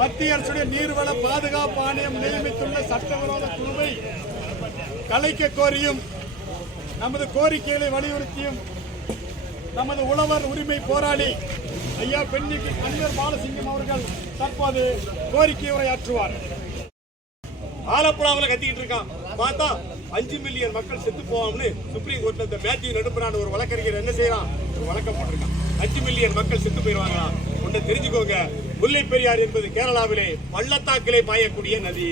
மத்திய அரசுடைய நீர்வள பாதுகாப்பு ஆணையம் நியமித்துள்ள சட்டவிரோத குழுவை கலைக்க கோரியும் நமது கோரிக்கைகளை வலியுறுத்தியும் நமது உழவர் உரிமை போராளி ஐயா பெண்ணிக்கு கலைஞர் பாலசிங்கம் அவர்கள் தற்போது கோரிக்கை உரையாற்றுவார். ஆலப்புழாவில் கத்திக்கிட்டு இருக்கான். பார்த்தா 5 மில்லியன் மக்கள் செத்து போவாம்னு சுப்ரீம் கோர்ட்ல இந்த மேத்யூ நடுப்பரான ஒரு வழக்கறிஞர் என்ன செய்யறான்? ஒரு வழக்கம் போட்டிருக்கான். 5 மில்லியன் மக்கள் செத்து போயிருவாங்களா? ஒன்றை தெரிஞ்சுக்கோங்க, முல்லை பெரியாறு என்பது கேரளாவிலே பள்ளத்தாக்கிலே பாயக்கூடிய நதி.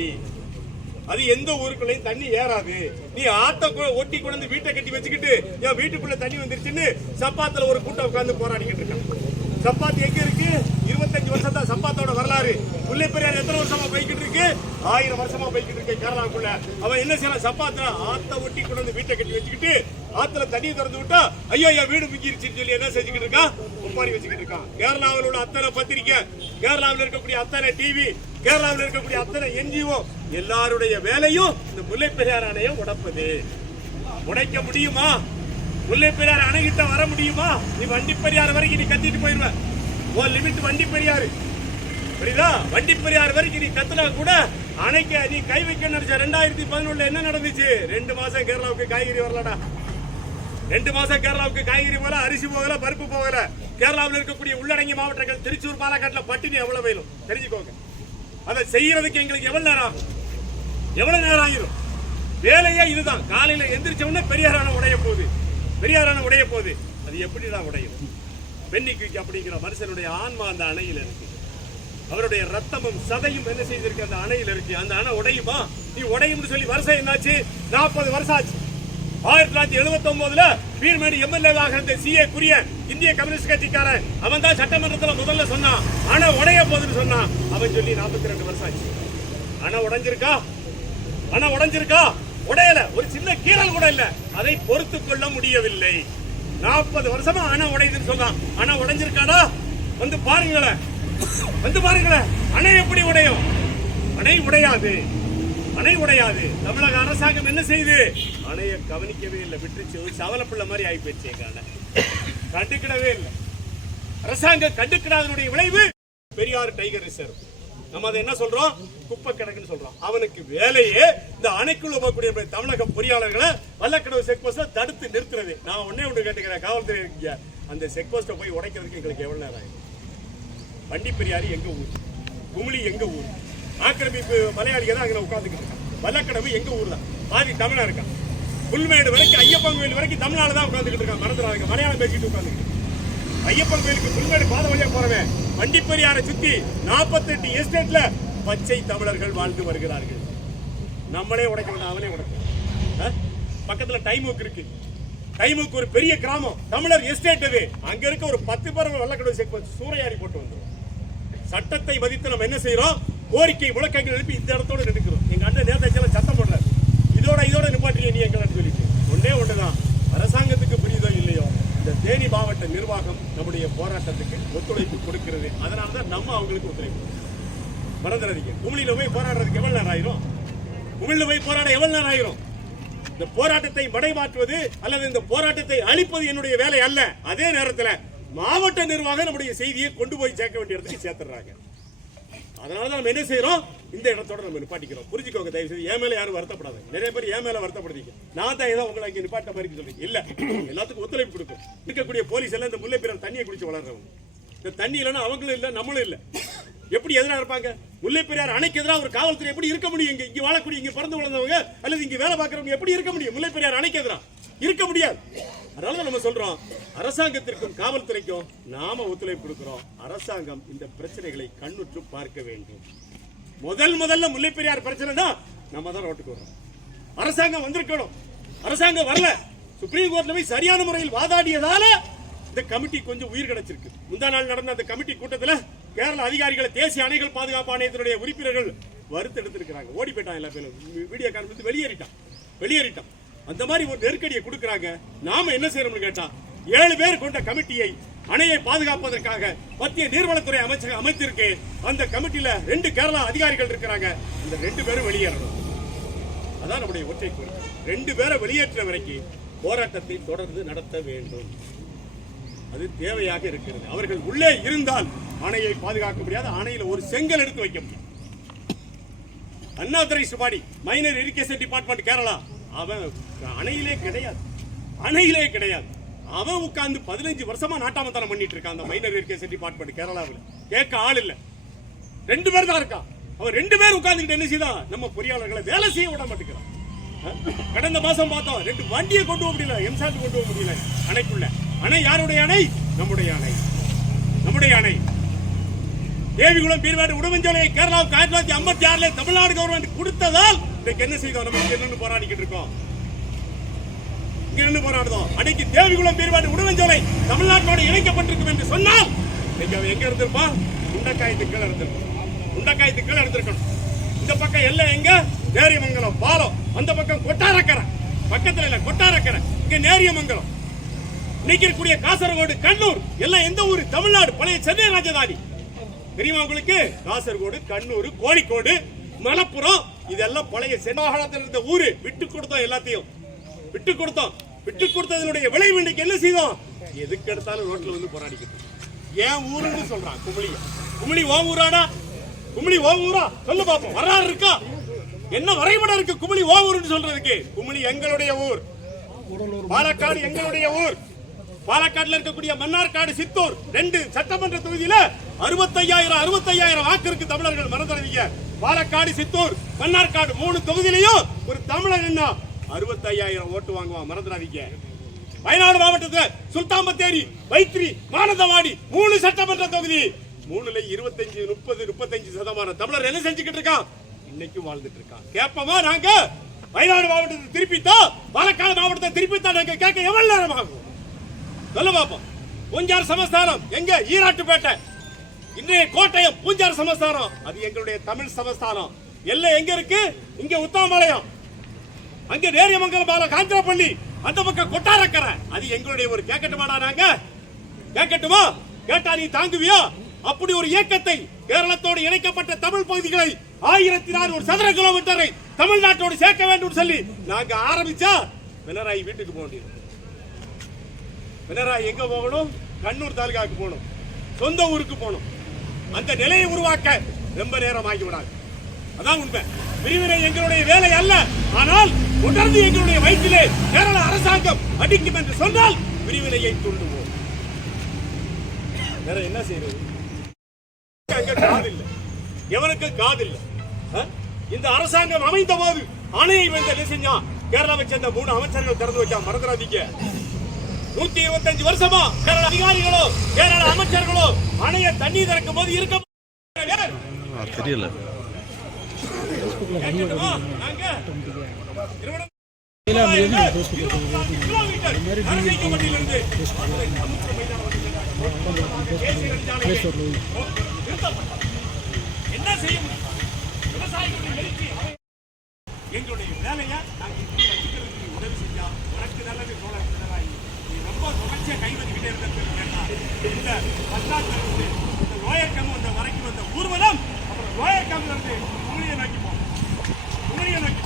அது எந்த ஊருக்குள்ளையும் தண்ணி ஏறாது. நீ ஆத்த ஒட்டி கொண்டு வீட்டை கட்டி வச்சுக்கிட்டு என் வீட்டுக்குள்ள தண்ணி வந்துருச்சுன்னு சப்பாத்துல ஒரு கூட்டம் உட்கார்ந்து போராடிக்கிட்டு இருக்கான். சப்பாத்து எங்க இருக்கு? 25 வருஷம் தான் சப்பாத்தோட வரலாறு. முல்லை பெரியாறு எத்தனை வருஷமா போய்கிட்டு இருக்கு? 1000 வருஷமா போய்கிட்டு இருக்கு கேரளாக்குள்ள. அவன் என்ன செய்யலாம்? சப்பாத்துல ஆத்த ஒட்டி கொண்டு வீட்டை கட்டி வச்சுக்கிட்டு ஆத்துல தண்ணியை திறந்து விட்டா ஐயோ என் வீடு முக்கிருச்சுன்னு சொல்லி என்ன செஞ்சுக்கிட்டு இருக்கான்? ஒப்பாரி வச்சுக்கிட்டு இருக்கான். கேரளாவில் உள்ள அத்தனை பத்திரிக்கை, கேரளாவில் இருக்கக்கூடிய அத்தனை டிவி, கேரளாவில் இருக்கக்கூடிய அத்தனை NGO எல்லாருடைய வேலையும் இந்த முல்லை பெரியாறு அணையை உடைப்பது. உடைக்க முடியுமா? முல்லை பெரியாறு அணைகிட்ட வர முடியுமா? நீ வண்டி பெரியாறு வரைக்கும் நீ கத்திட்டு போயிருவ. ஒரு லிமிட் வண்டி பெரியாறு, புரியுதா? வண்டி பெரியாறு வரைக்கும் நீ கத்துனா கூட அணைக்க நீ கை வைக்க நினைச்ச. 2011 என்ன நடந்துச்சு? 2 மாசம் கேரளாவுக்கு காய்கறி வரலடா. 2 மாசம் கேரளாவுக்கு காய்கறி போகல, அரிசி போகல, பருப்பு போகல. கேரளாவில் இருக்கக்கூடிய உள்ளடங்கிய மாவட்டங்கள் திருச்சூர், பாலக்காட்டில் பட்டினி எவ்வளவு வெயிலும் தெரிஞ்சுக்கோங்க. அதை செய்யறதுக்கு எங்களுக்கு எவ்வளவு நேரம் ஆகிரும்? வேலையே இதுதான். காலையில எந்திரிச்ச உடனே பெரியாறு அணை உடைய போகுது, பெரியாறு அணை உடைய போகுது. அது எப்படிதான் உடையும்? பெண்ணிக்கு அப்படிங்கிற மனுஷனுடைய ஆன்மா அந்த அணையில் இருக்கு. அவருடைய ரத்தமும் சதையும் என்ன செய்திருக்கு? அந்த அணையில் இருக்கு. அந்த அணை உடையுமா? நீ உடையும் சொல்லி வருஷம் என்னாச்சு? 40 வருஷம் ஆச்சு. 1979 பீர்மேடு MLA-வாக இருந்த CA குரியன், இந்திய கம்யூனிஸ்ட் கட்சிக்காரன், அவன் தான் சட்டமன்றத்தில் முதல்ல சொன்னான் அணை உடைய போதுன்னு சொன்னான். அவன் சொல்லி 42 வருஷம் ஆச்சு. அணை உடைஞ்சிருக்கா? அணை உடைஞ்சிருக்கா? உடையல. ஒரு சின்ன கீறல் கூட இல்ல. அதை பொறுத்து கொள்ள முடியவில்லை. 40 வருஷமா அணை உடையுதுன்னு சொன்னான். அணை உடைஞ்சிருக்காடா? வந்து பாருங்களேன், வந்து பாருங்களேன். அணை எப்படி உடையும்? அணை உடையாது, அணை உடையாது. தமிழக அரசாங்கம் என்ன செய்யுது? அணையை கவனிக்கவே இல்லை, விட்டுச்சு. சவலப்பிள்ளை மாதிரி ஆகி போயிடுச்சு. எங்க அணை கண்டுக்கிடவே இல்லை. அரசாங்கம் கண்டுக்கிடாதனுடைய விளைவு பெரியாறு டைகர் ரிசர்வ். நம்ம அதை என்ன சொல்றோம்? குப்பை கிடக்குன்னு சொல்றோம். அவனுக்கு வேலையே இந்த அணைக்குள்ள போகக்கூடிய தமிழக பொறியாளர்களை வல்லக்கடவு செக் போஸ்ட்ல தடுத்து நிறுத்துறது. நான் ஒன்னே ஒன்று கேட்டுக்கிறேன், காவல்துறை இருக்கீங்க, அந்த செக் போஸ்ட்டை போய் உடைக்கிறதுக்கு எங்களுக்கு எவ்வளவு நேரம் ஆகும்? வண்டி பெரியாறு எங்க ஊர்? குமிளி எங்க ஊர்? ஆக்கிரமிப்பு மலையாளிக தான் அங்கே உட்காந்துக்கிட்டு இருக்கான். வல்லக்கடவு எங்க ஊர் தான், பாதி தமிழா இருக்கான். புல்மேடு வரைக்கும், ஐயப்பன் கோயில் வரைக்கும் தமிழ்நாடு தான் உட்காந்துக்கிட்டு இருக்கான். மறந்துடாங்க, மலையாளம் பேசிட்டு உட்காந்துக்கிட்டு. ஐயப்பன் கோயிலுக்கு புல்மேடு பாதை வழியா போறவன் வண்டி பெரியாரை சுத்தி 48 எஸ்டேட்ல பச்சை தமிழர்கள் வாழ்ந்து வருகிறார்கள். நம்மளே உடைக்க வேண்டாம், அவனே உடைக்க. பக்கத்துல டைமுக்கு இருக்கு. டைமுக்கு ஒரு பெரிய கிராமம், தமிழர் எஸ்டேட். அது அங்க இருக்க ஒரு 10 பேர் வல்லக்கடவு செக் போஸ்ட் சூறையாடி போட்டு வந்துடும். சட்டத்தை மதித்து நம்ம என்ன செய்யறோம்? கோரிக்கை முழக்கங்கள் எழுப்பி இந்த இடத்தோட நிற்கிறோம். எங்க அண்ணன் நேதாஜியெல்லாம் சத்தம் போடுறாரு, இதோட நிப்பாட்டிய நீ எங்களை சொல்லிட்டு. ஒன்னே ஒண்ணுதான், அரசாங்கத்துக்கு புரியுதோ இல்லையோ, இந்த தேனி மாவட்ட நிர்வாகம் நம்முடைய போராட்டத்துக்கு ஒத்துழைப்பு கொடுக்கிறது. அதனாலதான் நம்ம அவங்களுக்கு ஒத்துழைப்பு. மறந்துடாதீங்க, குமிழில போய் போராடுறதுக்கு எவ்வளவு நேரம் ஆயிரும்? குமிழில போய் போராட எவ்வளவு நேரம் ஆயிரும்? இந்த போராட்டத்தை மடைமாற்றுவது அல்லது இந்த போராட்டத்தை அழிப்பது என்னுடைய வேலை அல்ல. அதே நேரத்தில் மாவட்ட நிர்வாகம் நம்முடைய செய்தியை கொண்டு போய் சேர்க்க வேண்டிய இடத்துக்கு சேர்த்துறாங்க. அதனாலதான் நம்ம என்ன செய்யறோம்? இந்த இடத்தோட நம்ம நிப்பாட்டிக்கிறோம். புரிஞ்சுக்கோங்க தயவு செய்து. என் மேல யாரும் வருத்தப்படாது. நிறைய பேர் என் மேல வருத்தப்படுறீங்க. நான் தான் ஏதோ உங்களை இங்க நிப்பாட்ட மாதிரி சொல்றீங்க. இல்ல, எல்லாத்துக்கும் ஒத்துழைப்பு கொடுக்கும். இருக்கக்கூடிய போலீஸ் எல்லாம் இந்த முல்லை பெரியாறு தண்ணியை குடிச்சு வளர்றவங்க. இந்த தண்ணி இல்லைன்னா அவங்களும் இல்ல, நம்மளும் இல்ல. எப்படி எதிராக இருப்பாங்க? முல்லை பெரியாறு அணைக்கு எதிராக ஒரு காவல்துறை எப்படி இருக்க முடியும்? இங்க வாழக்கூடிய, இங்க பிறந்து வளர்ந்தவங்க அல்லது இங்க வேலை பார்க்கறவங்க எப்படி இருக்க முடியும்? முல்லை பெரியாறு அணைக்கு எதிராக இருக்க முடியாது. அதனால நம்ம சொல்றோம், அரசாங்கத்திற்கும் காவல்துறைக்கும் நாம ஒத்துழைப்பு கொடுக்கிறோம். அரசாங்கம் இந்த பிரச்சனைகளை கண்ணுற்று பார்க்க வேண்டும். முதல்ல முல்லை பெரியாறு பிரச்சனைனா நம்ம தான் ரோட்டுக்கு வரோம். அரசாங்கம் வந்திருக்கணும். அரசாங்கம் வரல. சுப்ரீம் கோர்ட்ல போய் சரியான முறையில் வாதாடியதால இந்த கமிட்டி கொஞ்சம் உயிர் கிடைச்சிருக்கு. முந்தா நாள் நடந்த அந்த கமிட்டி கூட்டத்தில் கேரள அதிகாரிகளை தேசிய அணைகள் பாதுகாப்பு ஆணையத்தினுடைய உறுப்பினர்கள் வறுத்து எடுத்திருக்கிறாங்க. ஓடி போயிட்டான். எல்லா பேரும் வீடியோ கான்பரன்ஸ் வெளியேறிட்டான். அந்த மாதிரி ஒரு நெருக்கடியை கொடுக்கறாங்க. நாம என்ன செய்யறோம்னு கேட்டா, 7 பேர் கொண்ட கமிட்டியை அணையை பாதுகாப்பதற்காக மத்திய நீர்வளத்துறை அமைத்திருக்கு. அந்த கமிட்டியில 2 கேரளா அதிகாரிகள் இருக்கிறாங்க. இந்த 2 பேரும் வெளியேறணும். அதான் நம்முடைய ஒற்றை கோரிக்கை. 2 பேரை வெளியேற்ற வரைக்கும் போராட்டத்தை தொடர்ந்து நடத்த வேண்டும். அது தேவையாக இருக்கிறது. அவர்கள் உள்ளே இருந்தால் அணையை பாதுகாக்க முடியாது. அணையில ஒரு செங்கல் எடுத்து வைக்க முடியும். அன்ஆத்தரைஸ்டு பாடி மைனர் இரிகேஷன் டிபார்ட்மெண்ட் கேரளா, அவன் அணையிலே கிடையாது, அணையிலே கிடையாது. அவன் உட்கார்ந்து 15 வருஷமா நாட்டாமத்தனம் பண்ணிட்டு இருக்கான். அந்த மைனர் இரிகேஷன் டிபார்ட்மெண்ட் கேரளாவில் கேட்க ஆள் இல்ல. 2 பேர் தான் இருக்கான். அவன் 2 பேர் உட்கார்ந்துக்கிட்டு என்ன செய்தான், நம்ம பொறியாளர்களை வேலை செய்ய விட மாட்டேங்கிறான். கடந்த மாசம் பார்த்தோம், 2 வண்டியை கொண்டு போக முடியல, எம்சாண்ட் கொண்டு போக முடியல அணைக்குள்ள. அணை யாருடைய அணை? நம்முடைய அணை, நம்முடைய அணை. தேவிகுளம் பீர்வாடு உடம்பஞ்சோலையை கேரளாவுக்கு 1956 தமிழ்நாடு கவர்மெண்ட் கொடுத்ததால் இன்னைக்கு என்ன செய்தோம், நம்ம இங்க நின்று போராடிக்கிட்டு இருக்கோம். இங்க நின்று போராடுதோம். அன்னைக்கு தேவிகுளம் பீர்வாடு உடம்பஞ்சோலை தமிழ்நாட்டோடு இணைக்கப்பட்டிருக்கும் என்று சொன்னால் இன்னைக்கு அவன் எங்க இருந்திருப்பான்? முண்டக்காயத்துக்கு கீழே இருந்திருப்பான். முண்டக்காயத்துக்கு கீழே இருந்திருக்கணும். இந்த பக்கம் எல்லாம் எங்க? நேரியமங்கலம் பாலம், அந்த பக்கம் கொட்டாரக்கரை, பக்கத்துல இல்ல கொட்டாரக்கரை, இங்க நேரியமங்கலம். இன்னைக்கு இருக்கக்கூடிய காசர்கோடு, கண்ணூர் எல்லாம் எந்த ஊரு? தமிழ்நாடு, பழைய சென்னை ராஜதானி. தெரியுமா உங்களுக்கு? காசர்கோடு, கண்ணூர், கோழிக்கோடு, மலப்புரம் இதெல்லாம் பழைய சென்மாகாணத்தில் இருந்த ஊரு. விட்டு கொடுத்தோம், எல்லாத்தையும் விட்டு கொடுத்தோம். விட்டு கொடுத்ததனுடைய விளைவு இன்னைக்கு என்ன செய்தோம்? எதுக்கு எடுத்தாலும் ரோட்ல வந்து போராடிக்கிட்டு. ஏன் ஊருன்னு சொல்றான் குமிளி. குமிளி ஓ ஊராடா? குமிளி ஓ ஊரா? சொல்லு பாப்போம். வரலாறு இருக்கா? என்ன வரைபடம் இருக்கு குமிளி ஓ ஊருன்னு சொல்றதுக்கு? குமிளி எங்களுடைய ஊர், பாலக்காடு எங்களுடைய ஊர். பாலக்காடுல இருக்கக்கூடிய மன்னார்காடு, சித்தூர் 2 சட்டமன்ற தொகுதியில 65,000 வாக்கு இருக்கு. தமிழர்கள் மறந்துடுவீங்க. பாலக்காடு, சித்தூர், மன்னார்காடு 3 தொகுதியிலையும் ஒரு தமிழர் என்ன 65,000 ஓட்டு வாங்குவான், மறந்துடாதீங்க. வயநாடு மாவட்டத்தில் சுல்தான் பத்தேரி, வைத்திரி, மானந்தவாடி 3 சட்டமன்ற தொகுதி, 3ல 25-30-35% தமிழர் என்ன செஞ்சுக்கிட்டு இருக்கான்? இன்னைக்கு வாழ்ந்துட்டு இருக்கான். கேட்போமா நாங்க? வயநாடு மாவட்டத்தை திருப்பித்தான், பாலக்காடு மாவட்டத்தை திருப்பித்தான் நாங்க கேட்க எவ்வளவு நேரம் ஆகும்? சொல்ல பாப்போம். பூஞ்சார் சமஸ்தானம் எங்க? ஈராட்டுப்பேட்டை. இன்றைய கோட்டயம் பூஞ்சார் சமஸ்தானம், அது எங்களுடைய தமிழ் சமஸ்தானம். எல்லாம் எங்க இருக்கு? இங்க உத்தமபாளையம், அங்க நேரியமங்கலம் பாலம், காஞ்சனப்பள்ளி, அந்த பக்கம் கொட்டாரக்கரை, அது எங்களுடைய ஒரு. கேட்கட்டுமாடா நாங்க? கேட்கட்டுமா? கேட்டா நீ தாங்குவியா? அப்படி ஒரு இயக்கத்தை, கேரளத்தோடு இணைக்கப்பட்ட தமிழ் பகுதிகளை 1400 சதுர கிலோமீட்டரை தமிழ்நாட்டோடு சேர்க்க வேண்டும் சொல்லி நாங்க ஆரம்பிச்சா பினராயி வீட்டுக்கு போக வேண்டியது. பினராயி எங்க போகணும்? கண்ணூர் தாலுகாவுக்கு போகணும், சொந்த ஊருக்கு போகணும். அந்த நிலையை உருவாக்க ரொம்ப நேரம் ஆகிவிடாது. அதான் உண்மை. பிரிவினை எங்களுடைய வேலை அல்ல. ஆனால் தொடர்ந்து எங்களுடைய வயிற்றிலே கேரள அரசாங்கம் அடிக்கும் என்று சொன்னால் பிரிவினையை தூண்டுவோம். வேற என்ன செய்யறது? அங்க காதில்லை, எவனுக்கு காதில்லை. இந்த அரசாங்கம் அமைந்த போது அணையை வந்து என்ன செஞ்சான்? கேரளாவை சேர்ந்த 3 அமைச்சர்கள் திறந்து வச்சா, மறந்துடாதீங்க. 125 வருஷமா கேரள அதிகாரிகளோ கேரள அமைச்சர்களோ அணைய தண்ணி திறக்கும் போது இருக்க தெரியல. என்ன செய்ய முடியும்? எங்களுடைய வேலையை உதவி செஞ்சா உனக்கு நல்லது போல. நீ ரொம்ப தொடர்ச்சியா கைவந்துகிட்டே இருந்த இந்த பத்தாண்டு இந்த லோயர் அந்த வரைக்கும் வந்த ஊர்வலம், அப்புறம் லோயர் கேம்ப்ல இருந்து குமரியை நோக்கி போகும். குமரியை நோக்கி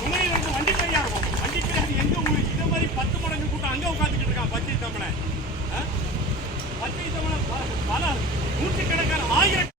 குமரியில இருந்து வண்டிப்பெரியார் போகும். வண்டிப்பெரியார் எங்க ஊரு? இதே மாதிரி 10 மடங்கு கூட்டம் அங்க உட்காந்துக்கிட்டு இருக்கான். பச்சை தமிழன், பச்சை தமிழன் பல நூற்றுக்கணக்கான 1000